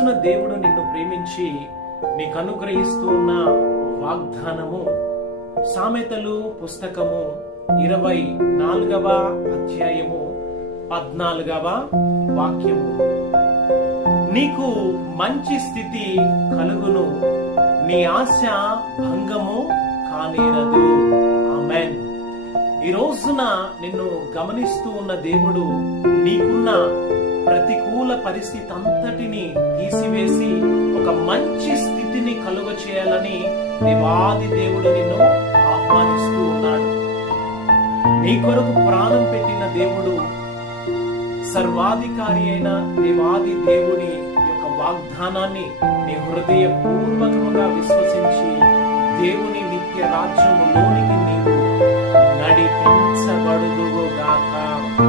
రోజున దేవుడు నిన్ను ప్రేమించి నీకు అనుగ్రహిస్తూ ఉన్న వాగ్దానము సామెతలు పుస్తకము 24వ అధ్యాయము 14వ వాక్యము. నీకు మంచి స్థితి కలుగును, నీ ఆశ భంగము కానేరదు. ఆమేన్. ఈ రోజున నిన్ను గమనిస్తూ ఉన్న దేవుడు నీకున్న ప్రతికూల పరిస్థితి అంతటిని తీసివేసి ఒక మంచి స్థితిని కలుగ చేయాలని దేవాది దేవుడు నిన్ను ఆహ్వానిస్తూ ఉన్నాడు. నీ కొరకు ప్రాణం పెట్టిన దేవుడు, సర్వాధికారి అయిన దేవాది దేవుడి యొక్క వాగ్దానాన్ని నీ హృదయపూర్వకముగా విశ్వసించి దేవుని నిత్య రాజ్యములోని